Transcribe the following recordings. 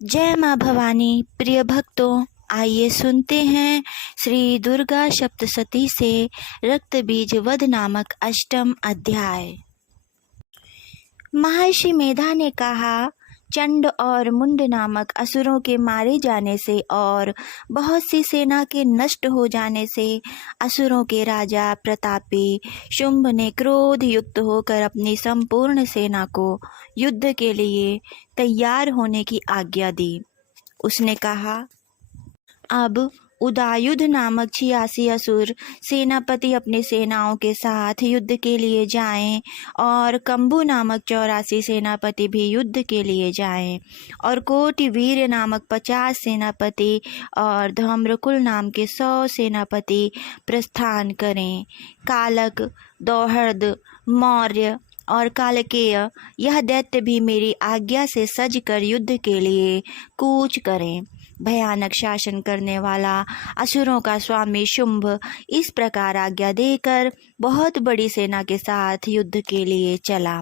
जय माँ भवानी। प्रिय भक्तों, आइए सुनते हैं श्री दुर्गा सप्तशती से रक्त बीज वध नामक अष्टम अध्याय। महर्षि मेधा ने कहा, चंड और मुंड नामक असुरों के मारे जाने से और बहुत सी सेना के नष्ट हो जाने से असुरों के राजा प्रतापी शुंभ ने क्रोध युक्त होकर अपनी संपूर्ण सेना को युद्ध के लिए तैयार होने की आज्ञा दी। उसने कहा, अब उदायुध नामक 86 असुर सेनापति अपनी सेनाओं के साथ युद्ध के लिए जाएं और कंबु नामक 84 सेनापति भी युद्ध के लिए जाएं और कोटि वीर नामक 50 सेनापति और धम्रकुल नाम के 100 सेनापति प्रस्थान करें। कालक, दौहर्द, मौर्य और कालकेय यह दैत्य भी मेरी आज्ञा से सजकर युद्ध के लिए कूच करें। भयानक शासन करने वाला असुरों का स्वामी शुंभ इस प्रकार आज्ञा देकर बहुत बड़ी सेना के साथ युद्ध के लिए चला।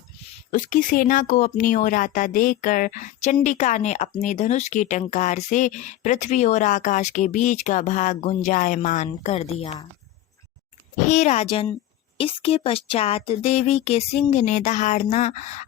उसकी सेना को अपनी ओर आता देखकर चंडिका ने अपने धनुष की टंकार से पृथ्वी और आकाश के बीच का भाग गुंजायमान कर दिया। हे राजन, इसके पश्चात देवी के सिंह ने दहाड़ना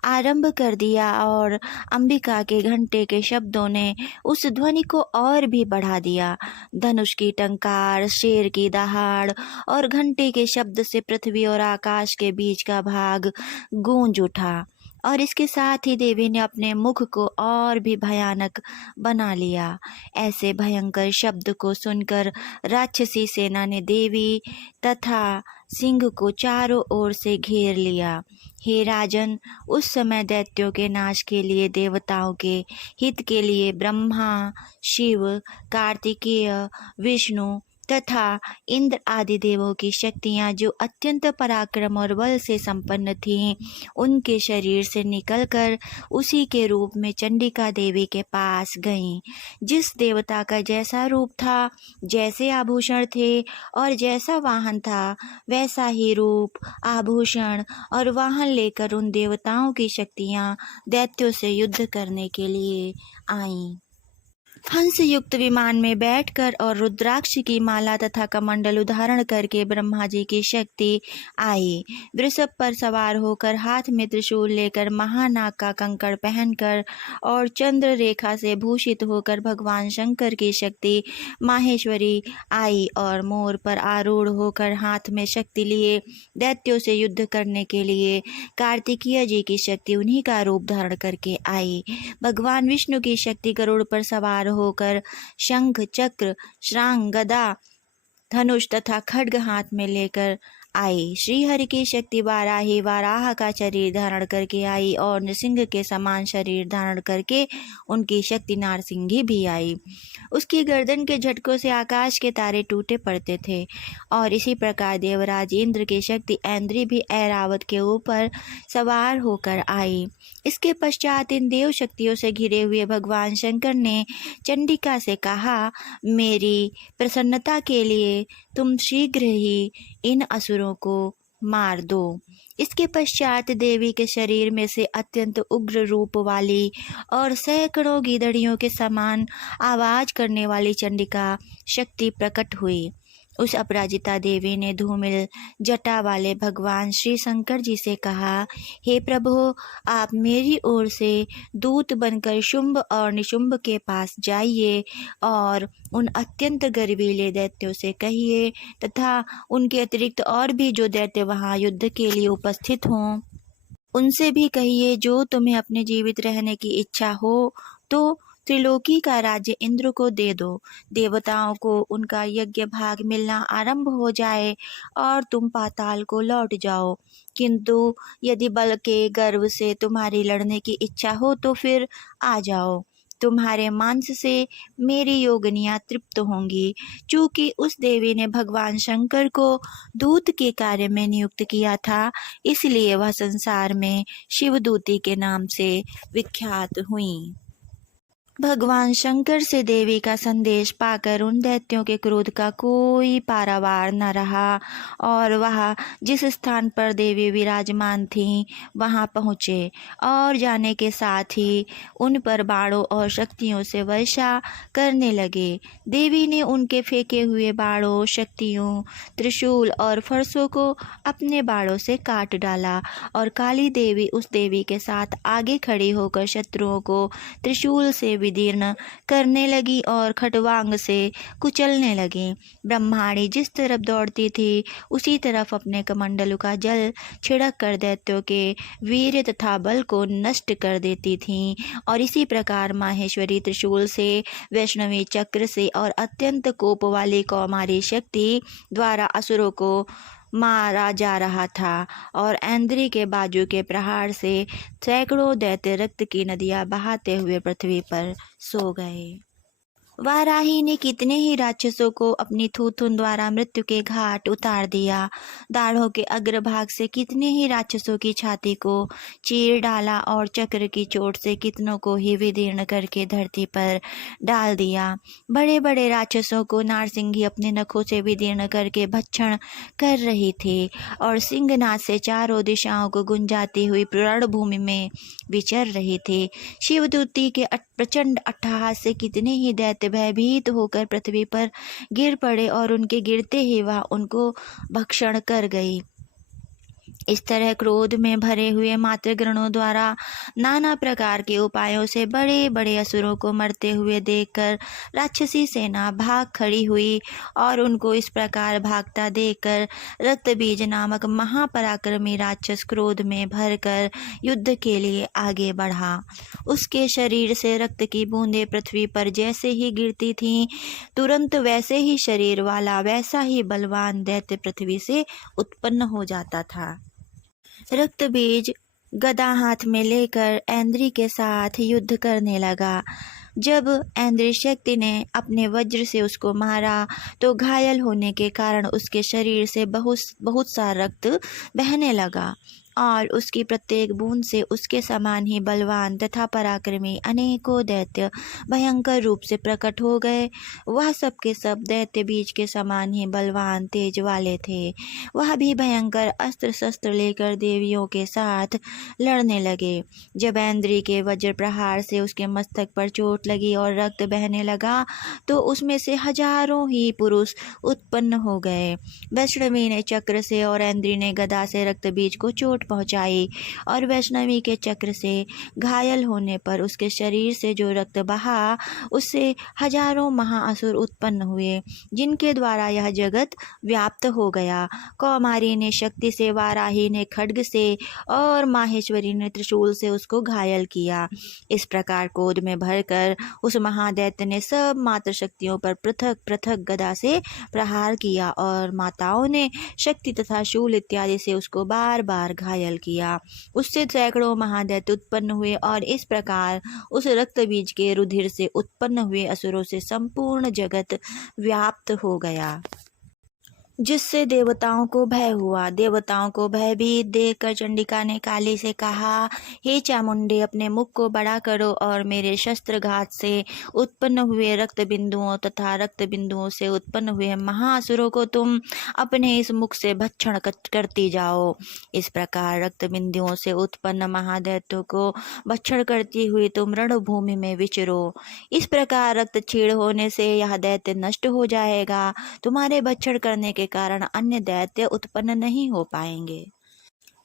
आरंभ कर दिया और अंबिका के घंटे के शब्दों ने उस ध्वनि को और भी बढ़ा दिया। धनुष की टंकार, शेर की दहाड़ और घंटे के शब्द से पृथ्वी और आकाश के बीच का भाग गूंज उठा और इसके साथ ही देवी ने अपने मुख को और भी भयानक बना लिया। ऐसे भयंकर शब्द को सुनकर राक्षसी सेना ने देवी तथा सिंह को चारों ओर से घेर लिया। हे राजन, उस समय दैत्यों के नाश के लिए, देवताओं के हित के लिए ब्रह्मा, शिव, कार्तिकेय, विष्णु तथा इंद्र आदि देवों की शक्तियां जो अत्यंत पराक्रम और बल से संपन्न थीं, उनके शरीर से निकलकर उसी के रूप में चंडिका देवी के पास गईं। जिस देवता का जैसा रूप था, जैसे आभूषण थे और जैसा वाहन था, वैसा ही रूप, आभूषण और वाहन लेकर उन देवताओं की शक्तियां दैत्यों से युद्ध करने के लिए आईं। हंस युक्त विमान में बैठकर और रुद्राक्ष की माला तथा कमंडल धारण करके ब्रह्मा जी की शक्ति आई। वृषभ पर सवार होकर, हाथ में त्रिशूल लेकर, महानाग का कंकड़ पहनकर और चंद्र रेखा से भूषित होकर भगवान शंकर की शक्ति माहेश्वरी आई और मोर पर आरूढ़ होकर हाथ में शक्ति लिए दैत्यों से युद्ध करने के लिए कार्तिकेय जी की शक्ति उन्हीं का रूप धारण करके आई। भगवान विष्णु की शक्ति गरुड़ पर सवार होकर शंख, चक्र, श्रांग, गदा, धनुष तथा खड्ग हाथ में लेकर आई। श्री हरि की शक्ति वाराही वाराह का शरीर धारण करके आई और नृसिंह के समान शरीर धारण करके उनकी शक्ति नारसिंगी भी आई। उसकी गर्दन के झटकों से आकाश के तारे टूटे पड़ते थे और इसी प्रकार देवराज इंद्र की शक्ति ऐन्द्री भी ऐरावत के ऊपर सवार होकर आई। इसके पश्चात इन देव शक्तियों से घिरे हुए भगवान शंकर ने चंडिका से कहा, मेरी प्रसन्नता के लिए तुम शीघ्र ही इन असुरों को मार दो। इसके पश्चात देवी के शरीर में से अत्यंत उग्र रूप वाली और सैकड़ों गीदड़ियों के समान आवाज करने वाली चंडिका शक्ति प्रकट हुई। उस अपराजिता देवी ने धूमिल जटा वाले भगवान श्री शंकर जी से कहा, हे प्रभु, आप मेरी ओर से दूत बनकर शुंभ और निशुंभ के पास जाइए और उन अत्यंत गर्वीले दैत्यों से कहिए तथा उनके अतिरिक्त और भी जो दैत्य वहां युद्ध के लिए उपस्थित हों, उनसे भी कहिए, जो तुम्हें अपने जीवित रहने की इच्छा हो तो त्रिलोकी का राज्य इंद्र को दे दो। देवताओं को उनका यज्ञ भाग मिलना आरंभ हो जाए और तुम पाताल को लौट जाओ। किंतु यदि बल के गर्व से तुम्हारी लड़ने की इच्छा हो तो फिर आ जाओ। तुम्हारे मांस से मेरी योगिनियां तृप्त होंगी। चूंकि उस देवी ने भगवान शंकर को दूत के कार्य में नियुक्त किया था, इसलिए वह संसार में शिवदूती के नाम से विख्यात हुई। भगवान शंकर से देवी का संदेश पाकर उन दैत्यों के क्रोध का कोई पारावार न रहा और वह जिस स्थान पर देवी विराजमान थीं वहां पहुँचे और जाने के साथ ही उन पर बाणों और शक्तियों से वर्षा करने लगे। देवी ने उनके फेंके हुए बाणों, शक्तियों, त्रिशूल और फरसों को अपने बाणों से काट डाला और काली देवी उस देवी के साथ आगे खड़ी होकर शत्रुओं को त्रिशूल से विदीर्ण करने लगी और खटवांग से कुचलने लगी। ब्रह्माणी जिस तरफ दौड़ती थी उसी तरफ अपने कमंडलू का जल छिड़क कर दैत्यों के वीर्य तथा बल को नष्ट कर देती थीं और इसी प्रकार माहेश्वरी त्रिशूल से, वैष्णवी चक्र से और अत्यंत कोप वाली कौमारी शक्ति द्वारा असुरों को मारा जा रहा था और ऐन्द्री के बाजू के प्रहार से सैकड़ों दैत्य रक्त की नदियां बहाते हुए पृथ्वी पर सो गए। वाराही ने कितने ही राक्षसों को अपनी थूथुन द्वारा मृत्यु के घाट उतार दिया। दाढ़ों के अग्रभाग से कितने ही राक्षसों की छाती को चीर डाला और चक्र की चोट से कितनों को ही विदीर्ण करके धरती पर डाल दिया। बड़े बड़े राक्षसों को नारसिंही अपने नखों से विदीर्ण करके भक्षण कर रही थी और सिंहनाद से चारों दिशाओं को गुंजाती हुई रणभूमि में विचर रही थी। शिवदूती के प्रचंड अट्टहास से कितने ही दैत्य भयभीत होकर पृथ्वी पर गिर पड़े और उनके गिरते ही वह उनको भक्षण कर गई। इस तरह क्रोध में भरे हुए मातृगणों द्वारा नाना प्रकार के उपायों से बड़े बड़े असुरों को मरते हुए देखकर राक्षसी सेना भाग खड़ी हुई और उनको इस प्रकार भागता देखकर रक्तबीज नामक महापराक्रमी राक्षस क्रोध में भरकर युद्ध के लिए आगे बढ़ा। उसके शरीर से रक्त की बूंदें पृथ्वी पर जैसे ही गिरती थीं, तुरंत वैसे ही शरीर वाला वैसा ही बलवान दैत्य पृथ्वी से उत्पन्न हो जाता था। रक्तबीज गदा हाथ में लेकर ऐन्द्री के साथ युद्ध करने लगा। जब ऐन्द्री शक्ति ने अपने वज्र से उसको मारा तो घायल होने के कारण उसके शरीर से बहुत सा रक्त बहने लगा और उसकी प्रत्येक बूंद से उसके समान ही बलवान तथा पराक्रमी अनेकों दैत्य भयंकर रूप से प्रकट हो गए। वह सब के सब दैत्य बीज के समान ही बलवान तेज वाले थे। वह भी भयंकर अस्त्र शस्त्र लेकर देवियों के साथ लड़ने लगे। जब ऐन्द्री के वज्र प्रहार से उसके मस्तक पर चोट लगी और रक्त बहने लगा तो उसमें से हजारों ही पुरुष उत्पन्न हो गए। वैष्णवी ने चक्र से और ऐन्द्री ने गदा से रक्त बीज को चोट पहुंचाई और वैष्णवी के चक्र से घायल होने पर उसके शरीर से जो रक्त बहा उससे हजारों महाअसुर उत्पन्न हुए जिनके द्वारा यह जगत व्याप्त हो गया। कौमारी ने शक्ति से, वाराही ने खड्ग से और माहेश्वरी ने त्रिशूल से उसको घायल किया। इस प्रकार क्रोध में भरकर उस महादैत्य ने सब मात्र शक्तियों पर पृथक पृथक गदा से प्रहार किया और माताओं ने शक्ति तथा शूल इत्यादि से उसको बार बार घायल किया। उससे सैकड़ों महादैत्य उत्पन्न हुए और इस प्रकार उस रक्त बीज के रुधिर से उत्पन्न हुए असुरों से संपूर्ण जगत व्याप्त हो गया, जिससे देवताओं को भय हुआ। देवताओं को भयभीत देखकर चंडिका ने काली से कहा, हे चामुंडे, अपने मुख को बड़ा करो और मेरे शस्त्रघात से उत्पन्न हुए रक्त बिंदुओं तथा रक्त बिंदुओं से उत्पन्न हुए महाअसुरों को तुम अपने इस मुख से भक्षण करती जाओ। इस प्रकार रक्त बिंदुओं से उत्पन्न महादैत्यों को भक्षण करती हुई तुम रणभूमि में विचरो। इस प्रकार रक्त क्षीण होने से यह दैत्य नष्ट हो जाएगा। तुम्हारे भक्षण करने के कारण अन्य दैत्य उत्पन्न नहीं हो पाएंगे।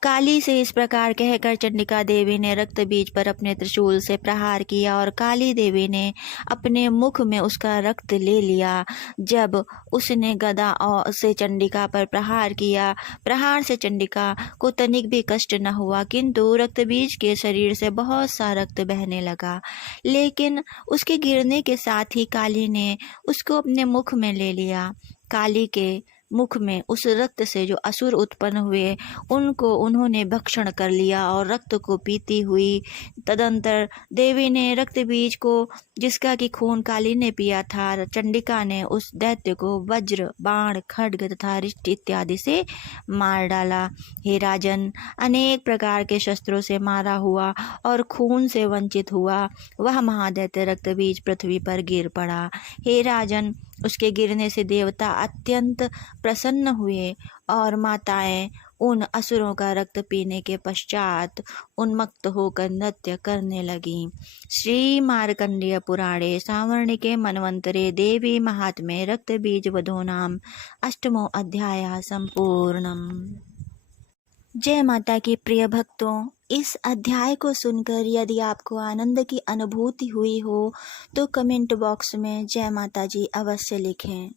काली से इस प्रकार कहकर चंडिका देवी ने रक्त बीज पर अपने त्रिशूल से प्रहार किया और काली देवी ने अपने मुख में उसका रक्त ले लिया। जब उसने गदा से चंडिका पर प्रहार किया, प्रहार से चंडिका को तनिक भी कष्ट न हुआ, किंतु रक्त बीज के शरीर से बहुत सा रक्त बहने लगा। लेकिन उसके गिरने के साथ ही काली ने उसको अपने मुख में ले लिया। काली के मुख में उस रक्त से जो असुर उत्पन्न हुए उनको उन्होंने भक्षण कर लिया और रक्त को पीती हुई। तदंतर देवी ने रक्त बीज को, जिसका कि खून काली ने पिया था, चंडिका ने उस दैत्य को वज्र, बाण, खड्ग तथा रिष्ट इत्यादि से मार डाला। हे राजन, अनेक प्रकार के शस्त्रों से मारा हुआ और खून से वंचित हुआ वह महादैत्य रक्त बीज पृथ्वी पर गिर पड़ा। हे राजन, उसके गिरने से देवता अत्यंत प्रसन्न हुए और माताएं उन असुरों का रक्त पीने के पश्चात उन्मत्त होकर नृत्य करने लगीं। श्री मार्कंडेय पुराणे सावर्णिके मनवंतरे देवी महात्म्ये रक्त बीज वधो नाम अष्टमो अध्याय संपूर्णम। जय माता की प्रिय भक्तों, इस अध्याय को सुनकर यदि आपको आनंद की अनुभूति हुई हो तो कमेंट बॉक्स में जय माता जी अवश्य लिखें।